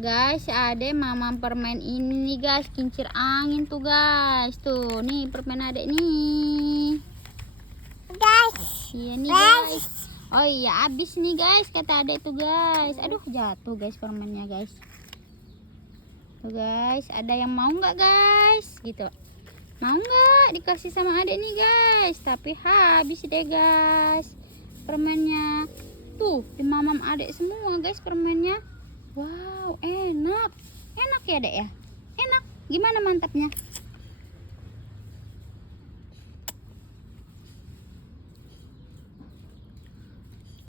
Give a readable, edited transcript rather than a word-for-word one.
Guys, adek mamam permen ini nih guys, kincir angin tuh guys. Tuh, nih permen adek nih. Guys. Iya nih guys. Oh iya, habis nih guys kata adek tuh guys. Aduh, jatuh guys permennya guys. Tuh guys, ada yang mau nggak guys? Gitu. Mau nggak dikasih sama adek nih guys? Tapi habis deh guys permennya. Tuh, di mamam adek semua guys permennya. Wow, enak. Enak ya, Dek ya? Enak. Gimana mantapnya?